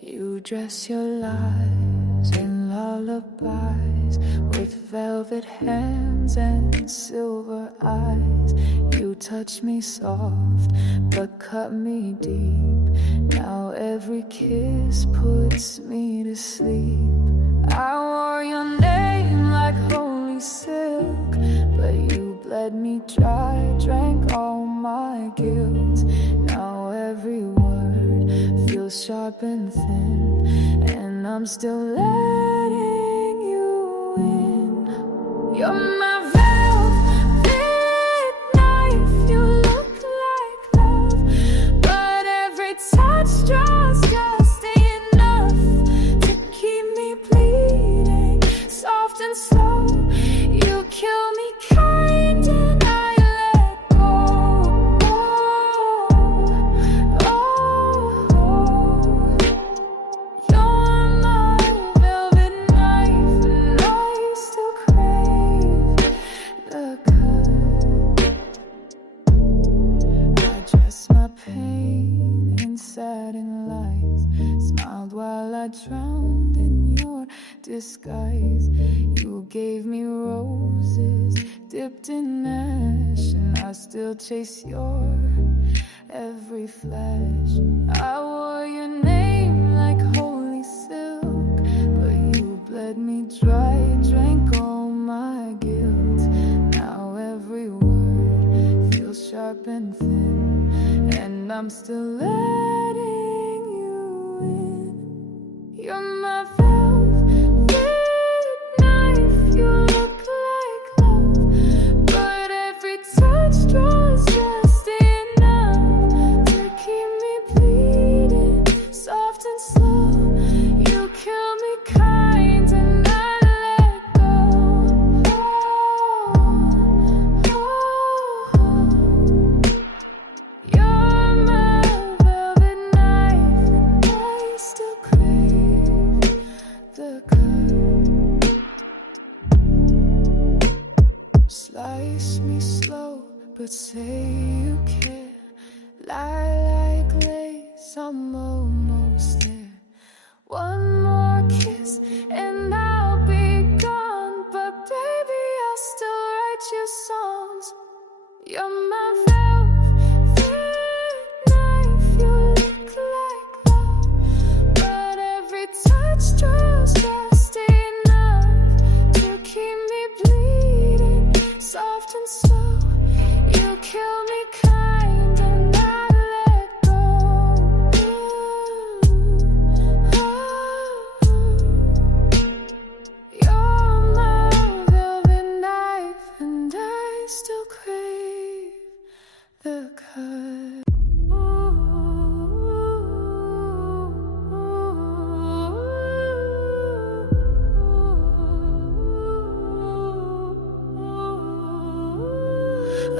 You dress your lies in lullabies with velvet hands and silver eyes. You touch me soft but cut me deep. Now every kiss puts me to sleep. I wore your name like holy silk, but you bled me dry, drank all my guilt. Now every word feels sharp and thin, and I'm still letting you in. You're my velvet knife, you look like love, but every touch draws just enough to keep me bleeding, soft and slow. You kill me kind and I let go. You're my velvet knife and I still crave the cut. I dressed my pain in satin lies, smiled while I drowned in your disguise. You gave me roses dipped in ash, and I still chase your every flash. I wore your name like holy silk, but you bled me dry, drank all my guilt. Now every word feels sharp and thin, and I'm still letting you in. You're my velvet knife, you look like love, but every touch draws just enough to keep me bleeding, soft and slow. You kill me kind and I let go. You're my velvet knife and I still crave the cut. Slice me slow, but say you care. Lie like lace, I'm almost there. One more kiss and I'll be gone, but baby, I'll still write you songs. You're my velvet knife, you look like love, but every touch draws just enough to keep me bleeding, soft and slow. You kill me kind and I let go. You're my velvet knife and I still crave the cut.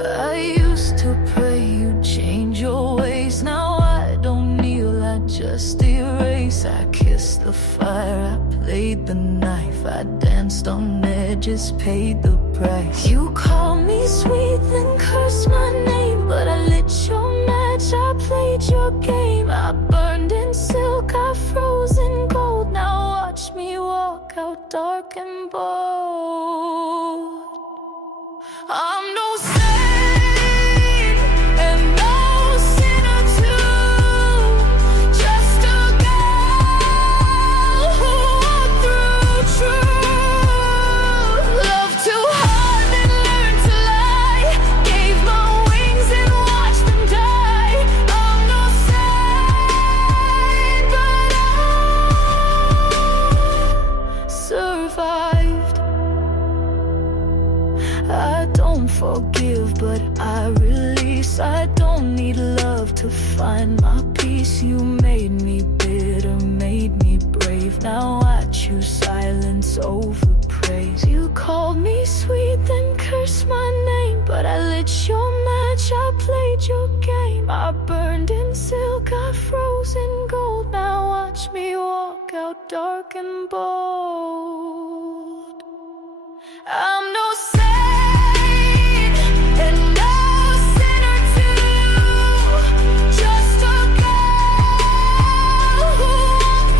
I used to pray you'd change your ways. Now I don't kneel, I just erase. I kissed the fire, I played the knife, I danced on edges, paid the price. You called me sweet, then cursed my name, but I lit your match, I played your game. I burned in silk, I froze in gold. Now watch me walk out dark and bold. I'm no saint and no sinner too, just a girl who walked through truth. Loved too hard and learned to lie, gave my wings and watched them die. I'm no saint, but I survived. I don't forgive, but I release. I don't need love to find my peace. You made me bitter, made me brave. Now I choose silence over praise. You called me sweet, then cursed my name, but I lit your match, I played your game. I burned in silk, I froze in gold. Now watch me walk out dark and bold. I'm no saint and no sinner too, just a girl who walked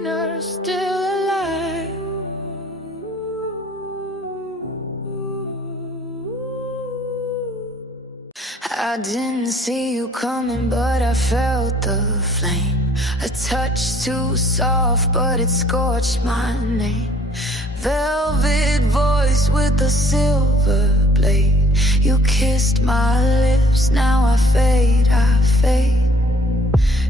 sinner still alive. I didn't see you coming, but I felt the flame. A touch too soft, but it scorched my name. Velvet voice with a silver blade. You kissed my lips, now I fade, I fade.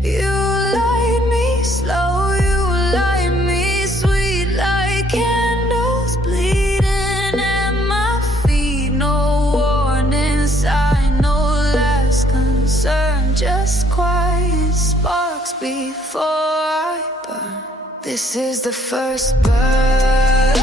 You light me slow, you light me sweet, like candles bleeding at my feet. No warning sign, no last concern, just quiet sparks before I burn. This is the first burn.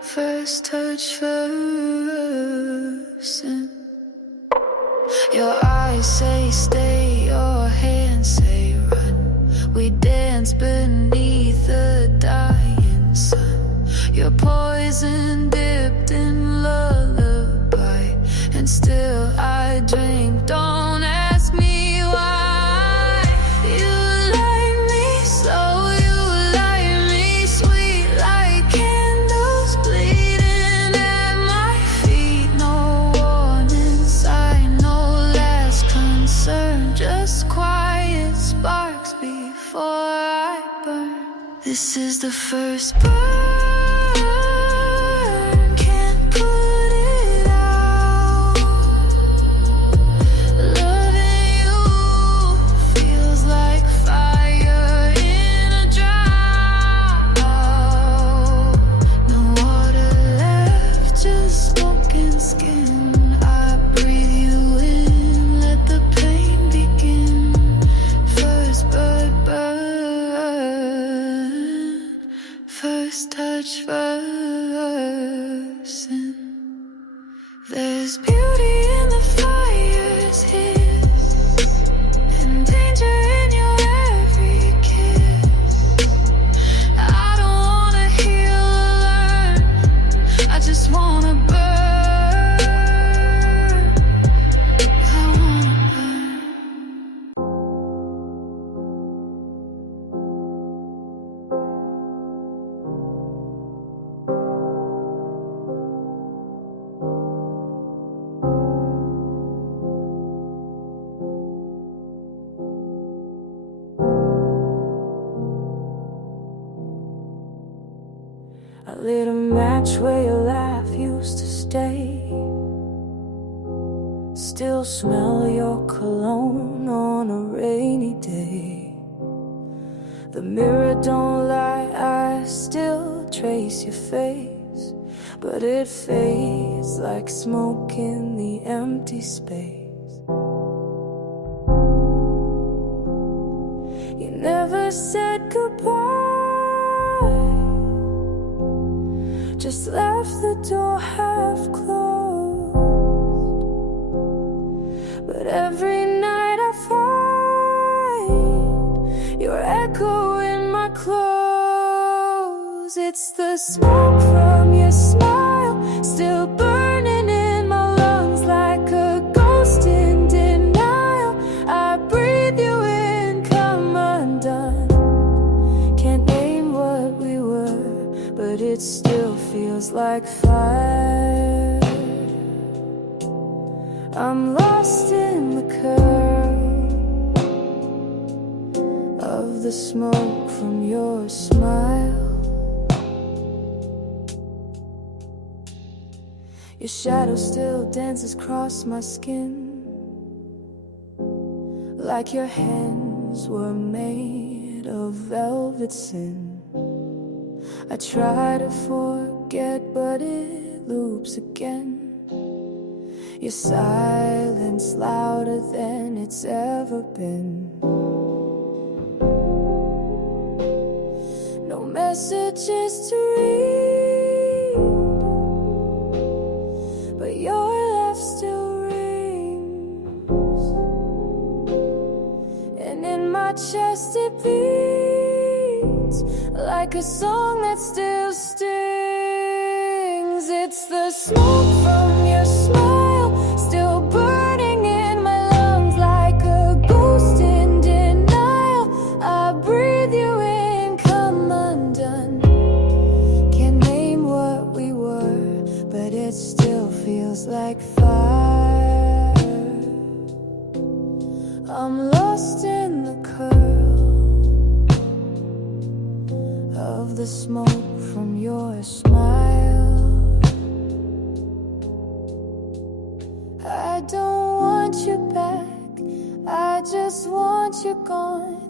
First touch, first sin. Your eyes say stay, your hands say run. We dance beneath the dying sun. Your poison dipped in lullaby, and still I drink. Don't ask me why. You light me slow, you light me sweet, like candles bleeding at my feet. No warning sign, no last concern, just quiet sparks before I burn. This is the first burn. Can't put it out. Loving you feels like fire in a drought. No water left, just smoking skin. I breathe you in, let the pain begin. First burn, first touch, first sin. There's beauty in the fire's hiss, and danger in your every kiss. I don't wanna heal or learn, I just wanna burn. I wanna burn. I lit a match where your laugh used to stay. Still smell your cologne on a rainy day. The mirror don't lie, I still trace your face, but it fades like smoke in the empty space. You never said goodbye, just left the door half closed. But every night I find your echo in my clothes. It's the smoke from your smile, still burning in my lungs like a ghost in denial. I breathe you in, come undone. Can't name what we were, but it still feels like fire. I'm lost in the curve of the smoke from your smile. Your shadow still dances across my skin, like your hands were made of velvet sin. I try to forget, but it loops again. Your silence louder than it's ever been. No messages to read, but your laugh still rings, and in my chest it beats like a song that still stings. It's the smoke from your smile still burning in my lungs like a ghost in denial. I breathe you in, come undone. Can't name what we were, but it still feels like fire. I'm lost in the curl of the smoke from your smile. I don't want you back, I just want you gone,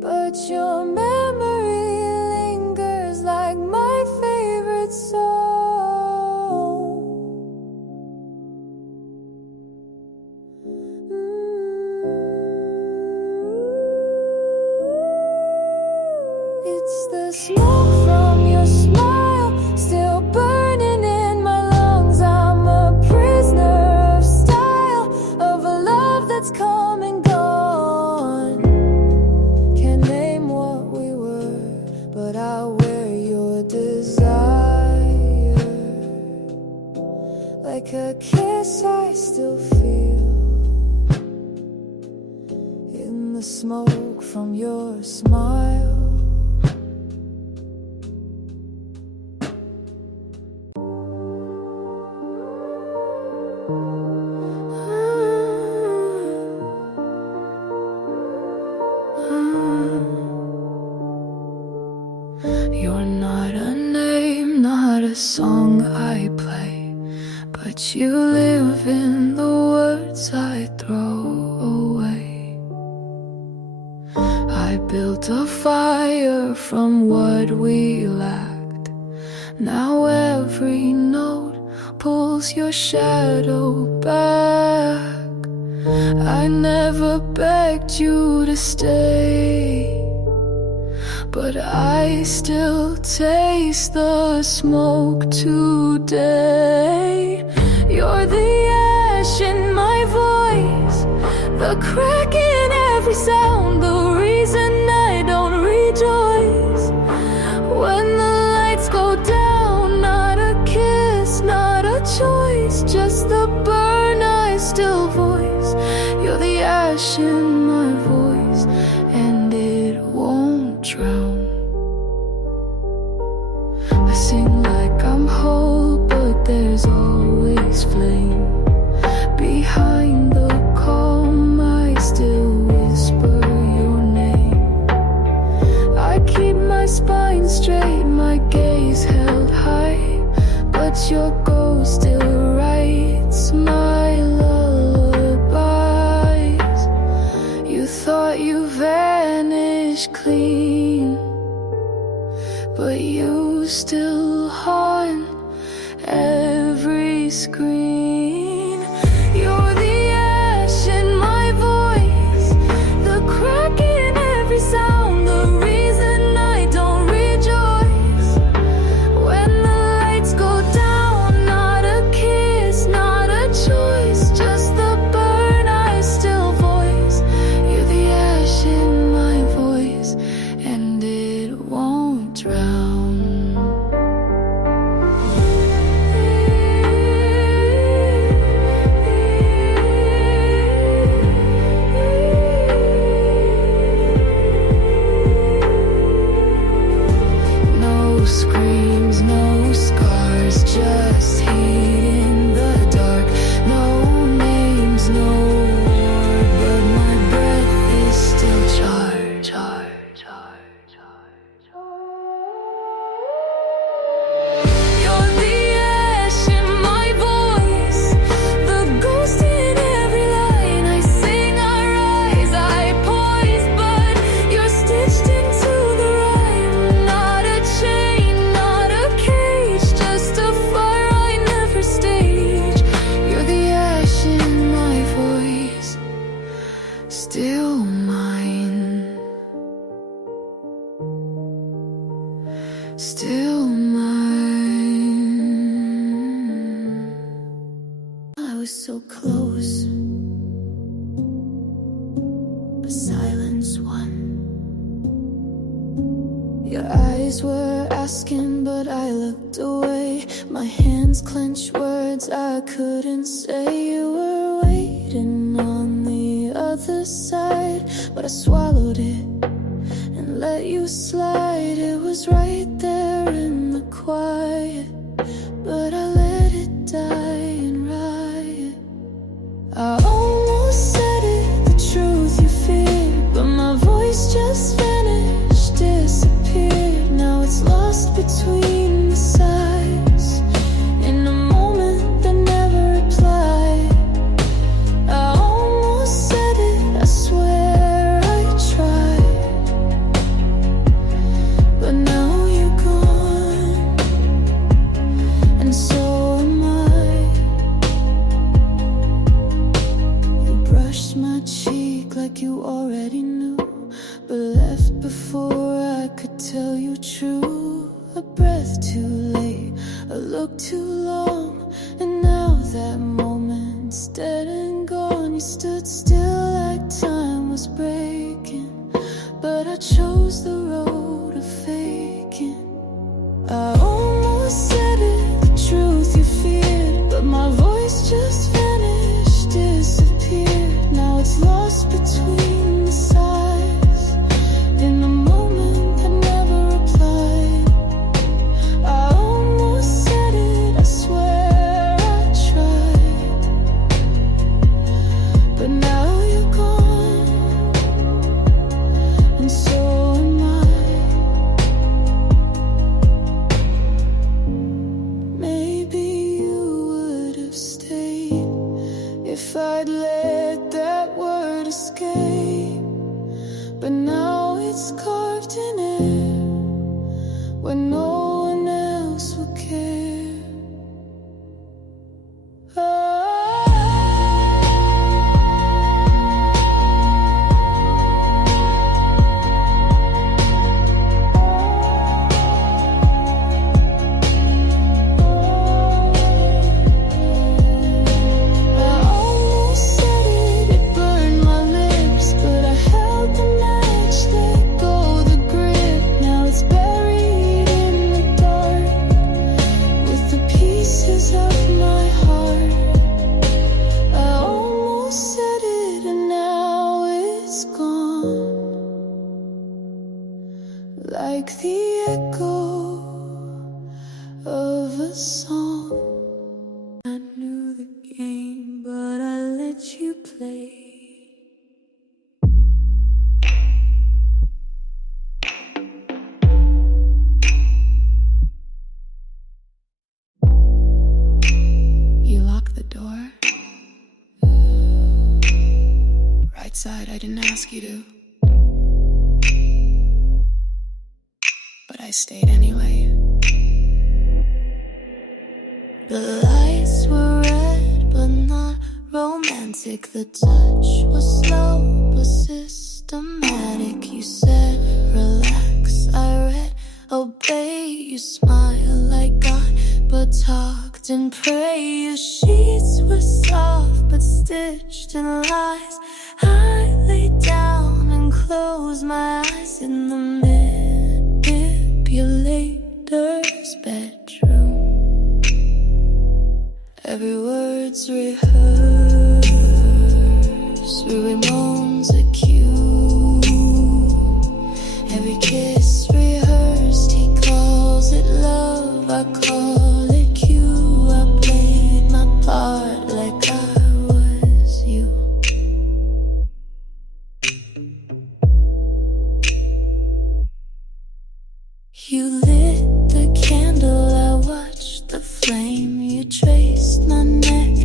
but your memory lingers like my favorite song. It's the smoke from your smile still burning in my lungs. I'm a prisoner of style, of a love that's come and gone. Can't name what we were, but I'll wear your desire. Like a kiss I still feel in the smoke from your smile. You're not a name, not a song I play, but you live in the words I throw away. I built a fire from what we lacked. Now every note pulls your shadow back. I never begged you to stay, but I still taste the smoke today. You're the ash in my voice, the crack in every sound, the reason I don't rejoice when the lights go down. Not a kiss, not a choice, just the burn I still voice. You're the ash in my voice, and it won't drown. I sing like I'm whole, but there's always flame. Behind the calm, I still whisper your name. I keep my spine straight, my gaze held high, but your ghost still writes my lullabies. You thought you vanished clean, but you still haunt every screen. You're the ash in my voice, the crack in every sound, the reason I don't rejoice when the lights go down. Not a kiss, not a choice, just the burn I still voice. You're the ash in my voice, and it won't drown. still mine. I was so close, a silence won. Your eyes were asking, but I looked away. My hands clenched words I couldn't say. You were waiting on the other side, but I swallowed it and let you slide. It was right there in the quiet, but I let it die in riot. I almost said it, the truth you feared, but my voice just vanished, disappeared. Now it's lost between the sides, in a moment that never replied. I almost said it, I swear I tried, but now you're gone, and so am I. You brushed my cheek like you already knew, but left before I could tell you true. A breath too late, a look too long, and now that moment's dead and gone. You stood still like time was breaking, but I chose the road of faking. I almost said it, the truth you feared, but my voice just vanished, disappeared. Now it's lost between the sides, in a moment that never replied. I almost said it, I swear I tried, but now you're gone, and so am I. Maybe you would have stayed if I'd let that word escape, but now it's carved in air when no one else will care. I almost said it, it burned my lips, but I held the match, let go the grip. Now it's buried in the dark, with the pieces of my heart. I almost said it, and now it's gone, like the echo of a song. I knew the game, but I let you play. You locked the door. Right side, I didn't ask you to, but I stayed anyway. The lights were red, but not romantic. The touch was slow, but systematic. You said, relax, I read, obey. You smile like God, but talked and prayed. Your sheets were soft, but stitched in lies. I lay down and closed my eyes in the manipulator's bedroom. Every word's rehearsed, every moan's a cue. Every kiss rehearsed, he calls it love, I call it cue. I played my part like I was you. You lit the candle, I watched the flame. You traced my neck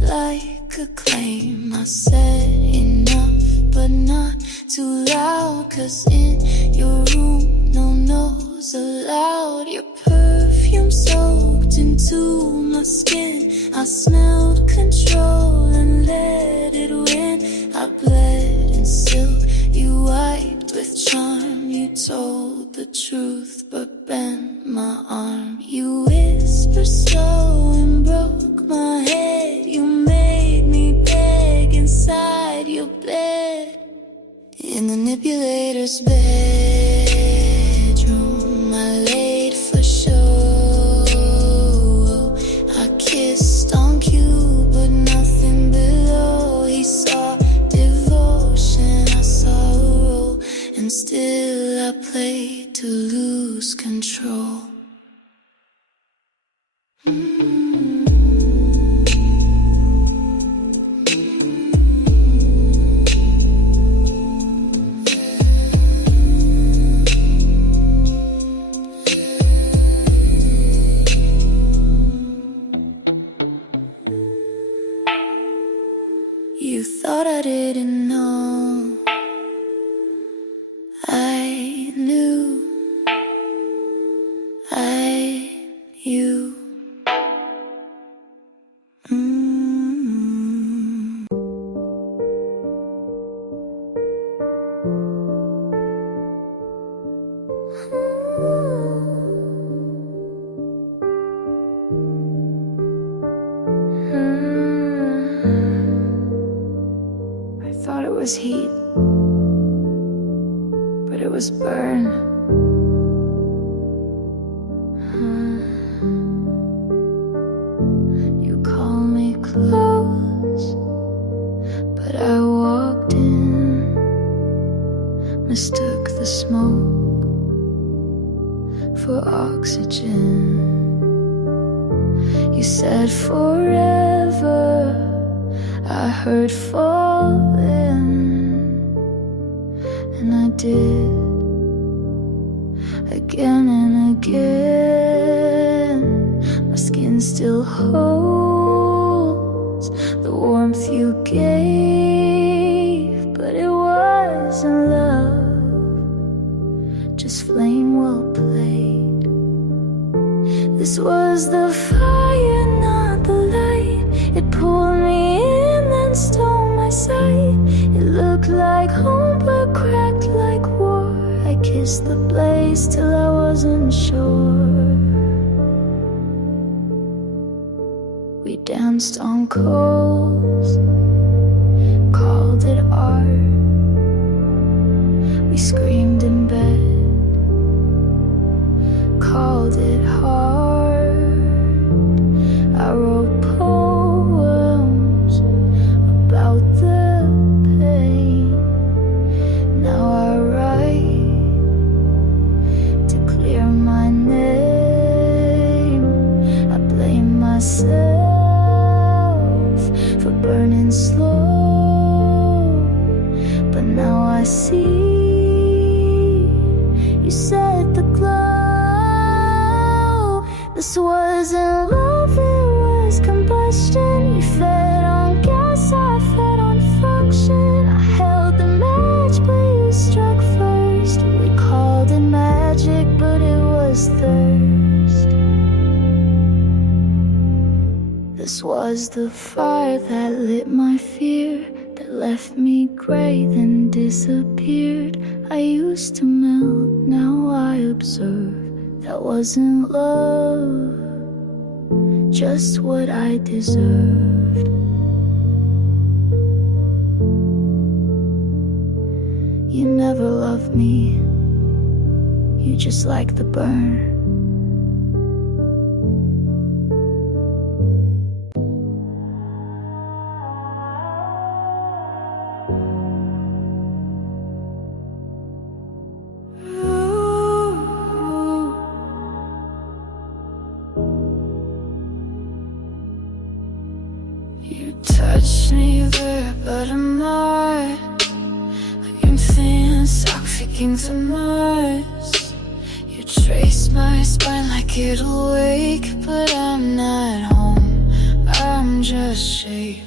like a claim. I said enough, but not too loud, 'cause in your room no no's allowed. Your perfume soaked into my skin. I smelled control and let it win. I bled in silk, you wiped with charm. You told the truth but bent my arm. You whispered slow and broke my head. You made me beg inside your bed. In the manipulator's bedroom, I laid for show. I kissed on cue, but nothing below. He saw devotion, I saw a role, and still I played to lose control. You thought I didn't know. I knew. I knew. I thought it was heat, but it was burn. You call me close, but I walked in, mistook the smoke for oxygen. You said forever, I heard falling, and I did, again and again. My skin still holds the warmth you gave, but it wasn't love, just flame well played. This was the fire, not the light. It pulled me in, then stole my sight. It looked like home, but cracked like war. I kissed the blaze till I wasn't sure. We danced on coals, called it art. We screamed in bed, called it hard. I wrote poems about the pain. Now I write to clear my name. I blame myself for burning slow, but now I see you set the glow. This wasn't love, it was combustion. You fed on gas, I fed on function. I held the match, but you struck first. We called it magic, but it was thirst. This was the fire that lit my fear, that left me gray, then disappeared. I used to melt, now I observe. That wasn't love, just what I deserved. You never loved me, you just like the burn. You touch me there, but I'm not. Like I'm thin, sock picking the mice. You trace my spine like it'll wake, but I'm not home, I'm just shape.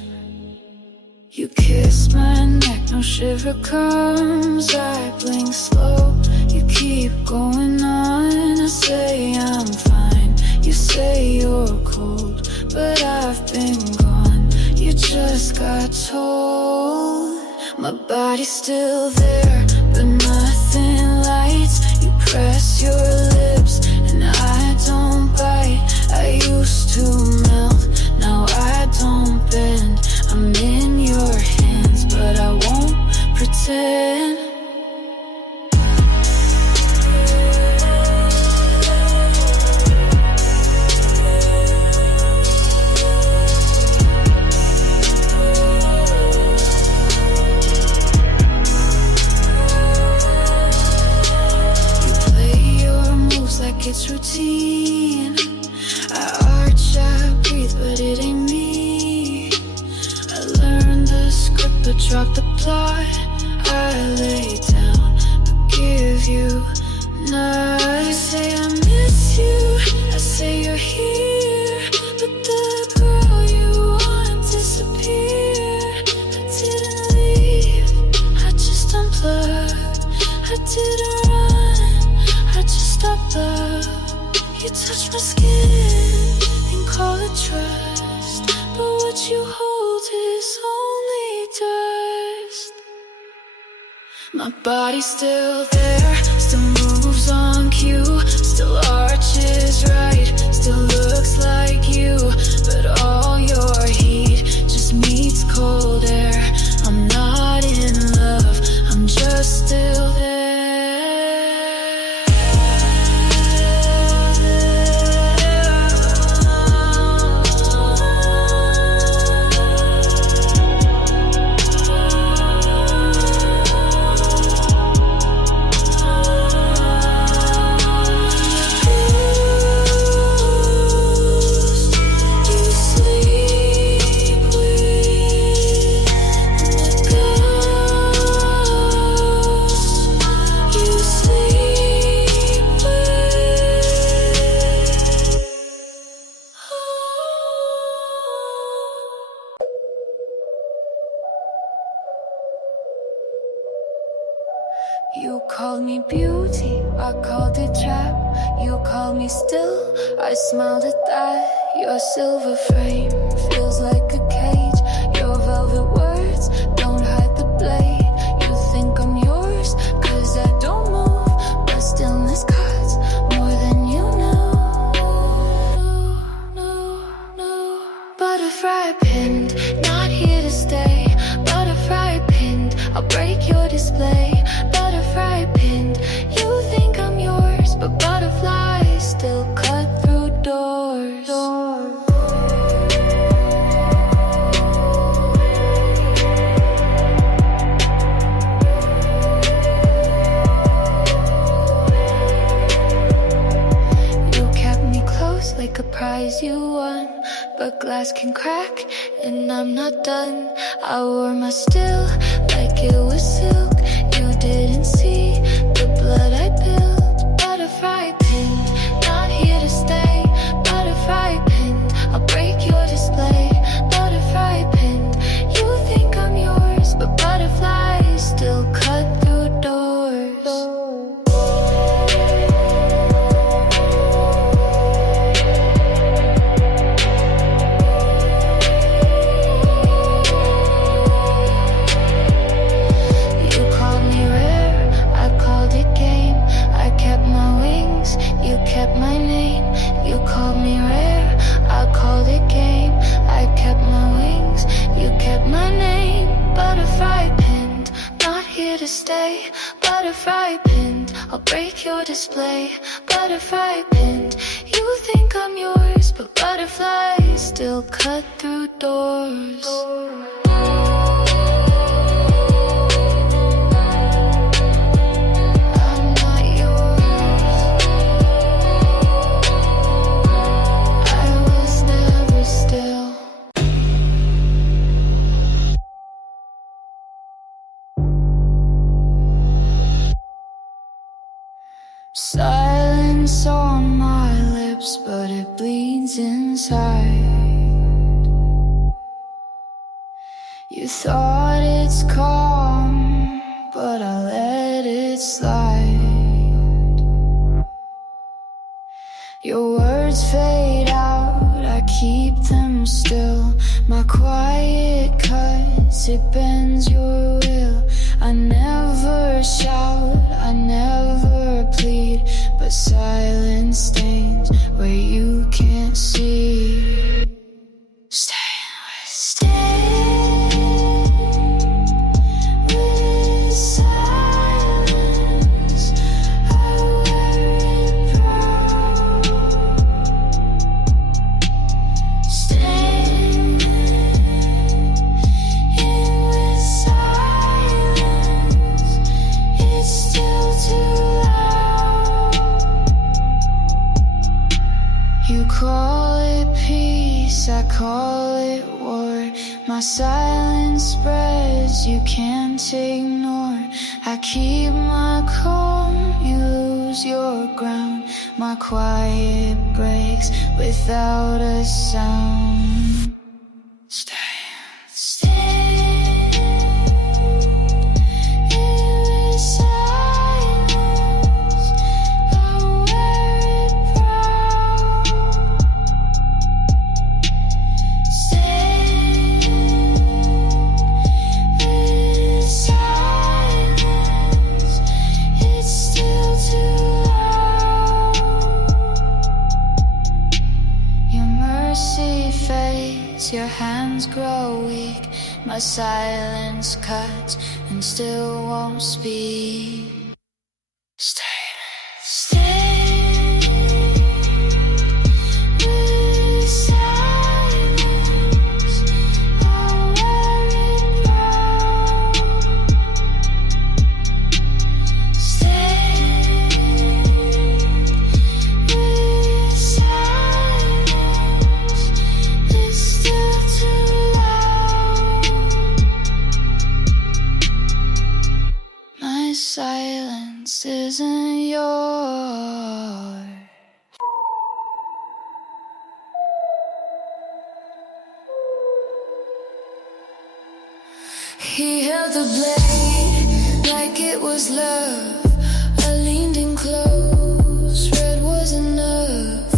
You kiss my neck, no shiver comes. I blink slow, you keep going on. I say I'm fine, you say you're cold, but I've been gone. You just got told. My body's still there, but nothing lights. You press your lips and I living. Like it's routine. I arch, I breathe, but it ain't me. I learned the script, but drop the plot. I lay down, but give you none. You say I miss you, I say you're here, but the girl you want disappeared. I didn't leave, I just unplugged. I didn't run, I just stopped love. You touch my skin and call it trust, but what you hold is only dust. My body's still there, still moves on cue, still arches right, still looks like you, but all your heat just meets cold air. I'm not in love, I'm just still there. You called me beauty, I called it trap. You called me still, I smiled at that. Your silver frame feels like a cage. Your velvet words don't hide the blade. You think I'm yours, cause I don't move, but stillness cuts more than you know. Butterfly pinned, not here to stay. Butterfly pinned, I'll break your display. Butterfly pinned, you think I'm yours, but butterflies still cut through doors. You kept me close like a prize you won, but glass can crack and I'm not done. I wore my still like it was silk. You didn't see the blood I built. Butterfly pinned, not here to stay. Butterfly pinned, I'll break your display. Butterfly pinned, you think I'm yours, but butterflies still cut through doors. You kept my name, you called me rare. I called it game, I kept my wings. You kept my name. Butterfly pinned, not here to stay. Butterfly pinned, I'll break your display. Butterfly pinned, you think I'm yours, but butterflies still cut through doors. Silence on my lips, but it bleeds inside. You thought it's calm, but I let it slide. Your words fade out, I keep them still. My quiet cuts, it bends your will. I never shout, I never plead, but silence stains where you can't see. Stay with silence spreads, you can't ignore. I keep my calm, you lose your ground. My quiet breaks without a sound. Stay. Your hands grow weak, my silence cuts and still won't speak. Stay. With silence, I'll wear it proud. Stay. With silence, it's still too loud. My silence isn't yours. He held the blade like it was love. I leaned in close, red was enough.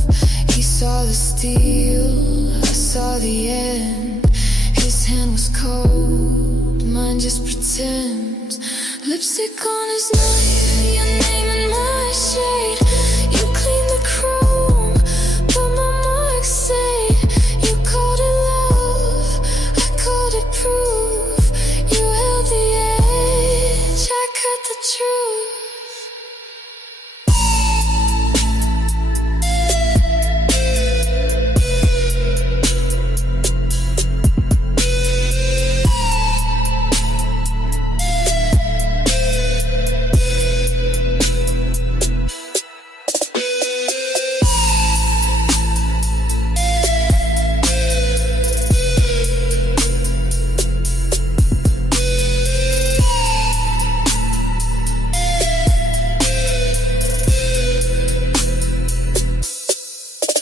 He saw the steel, I saw the end. His hand was cold, mine just pretends. Lipstick on his knife, your name in my shade. You cleaned the chrome, but my marks stayed. You called it love, I called it proof. You held the edge, I cut the truth.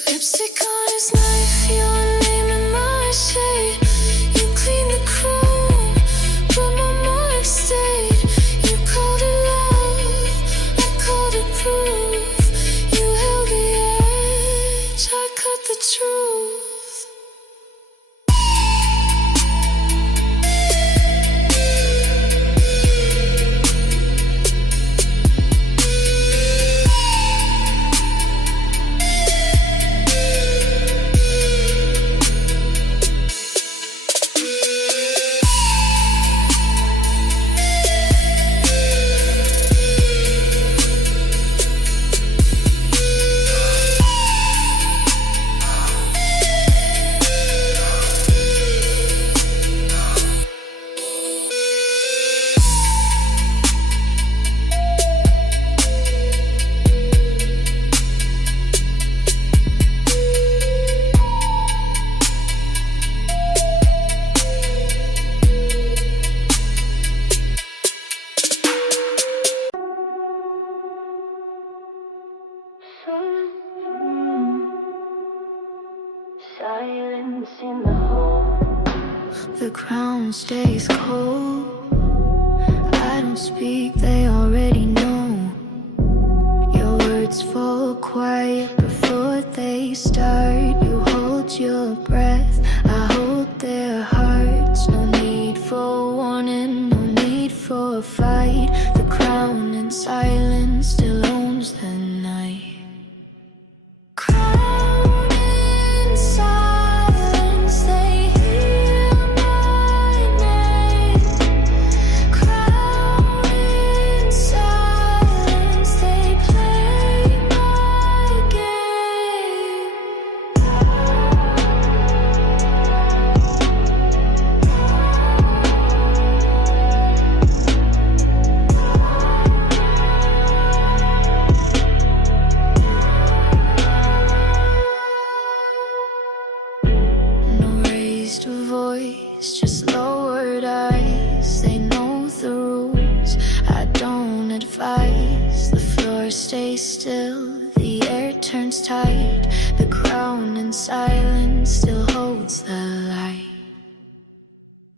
Lipstick on his knife, your name in my shade. You cleaned the chrome, but my marks stayed. You called it love, I called it proof. You held the edge, I cut the truth. Silence in the hole. The crown stays cold. I don't speak, they already know. Your words fall quiet before they start. You hold your breath, I hold their hearts. No need for warning, no need for a fight. The crown in silence still owns the night. Crown in silence, they hear my name. Crown in silence, they play my game. defies. The floor stays still, the air turns tight. The crown in silence still holds the light.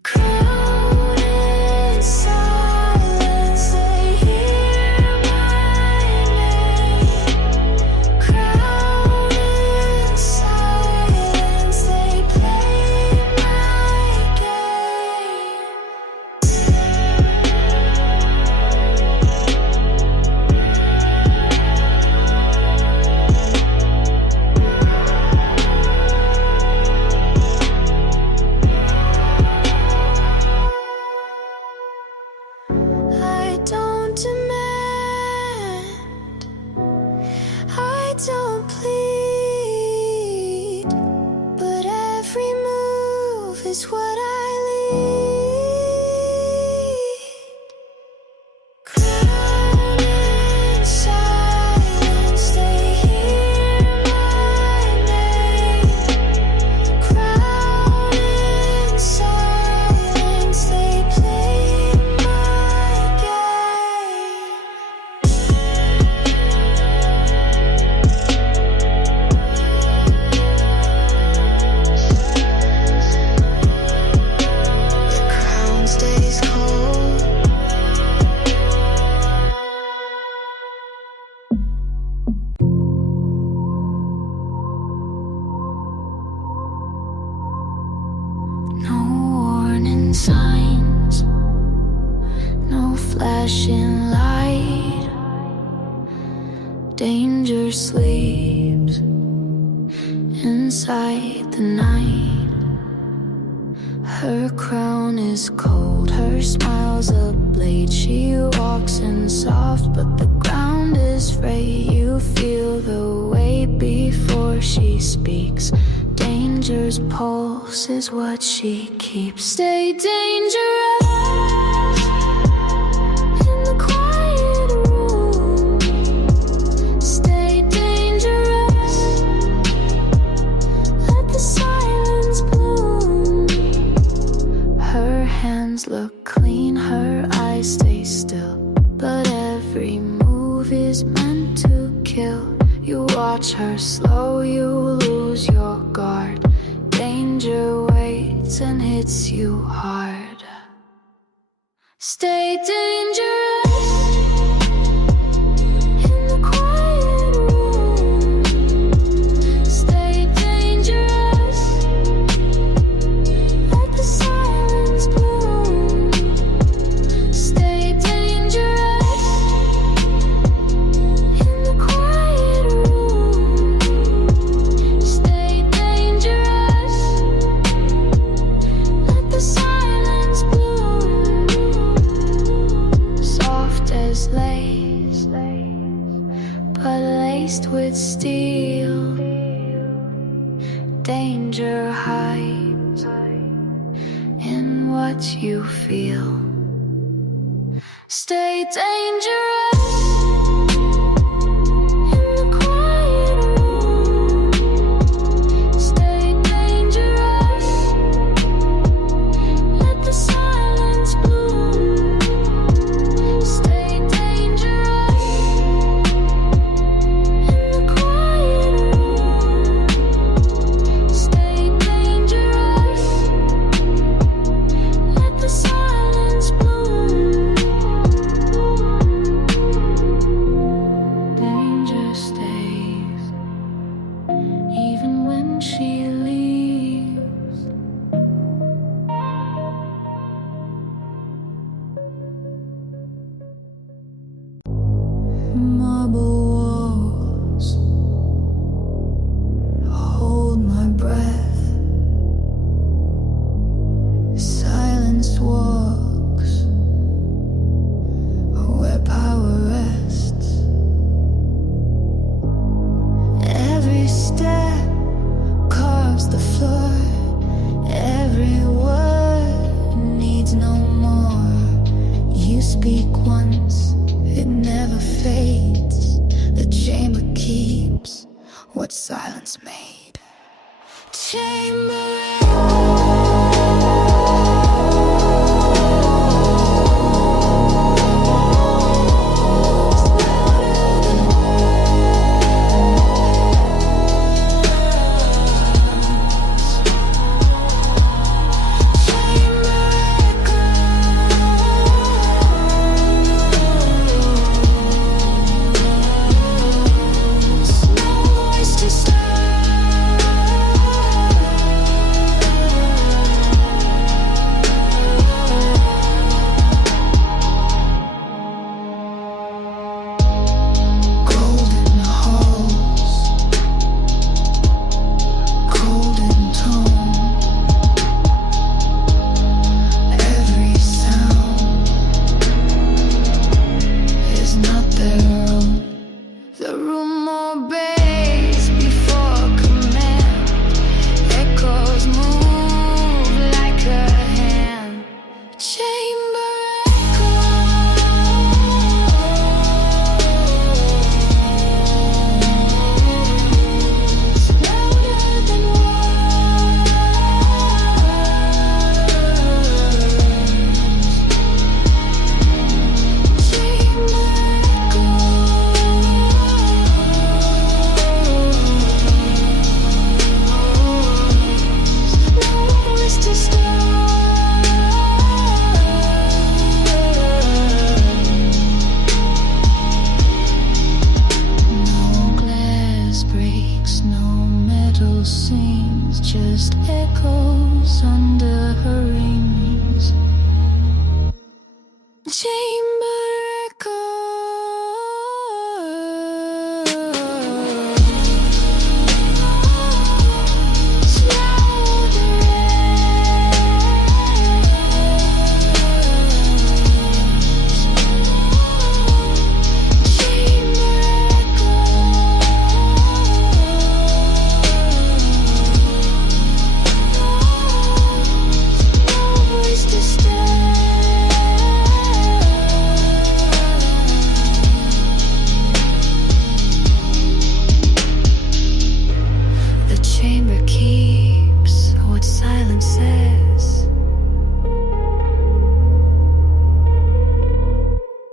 Crown in silence, they hear my name. Crown in silence, they play my game. I don't demand, I don't plead, but every move is what I lead. Crown in silence, they hear my name. Crown in silence, they play my game. The crown stays cold. No warning signs, no flashing light. Danger sleeps inside the night. Her crown is cold, her smile's a blade. She walks in soft, but the ground is frayed. You feel the weight before she speaks. Danger's pulse is what she keeps. Stay dangerous in the quiet room. Stay dangerous, let the silence bloom. Her hands look clean, her eyes stay still, but every move is meant to kill. You watch her slow, you lose your guard. Danger waits and hits you hard. Stay dangerous in the quiet room. Stay dangerous, let the silence bloom. Stay dangerous in the quiet room. Stay dangerous, let the silence bloom. Soft as lace, but laced with steel. Danger hides in what you feel. Stay dangerous in the quiet room. Stay dangerous, let the silence bloom. Stay dangerous in the quiet room. Stay dangerous, let the silence bloom. Danger stays, even when she leaves. Marble walls hold my breath. Silence walks where power rests. Every step carves the floor. Every word needs no more. You speak once, it never fades. The chamber keeps what silence made. Change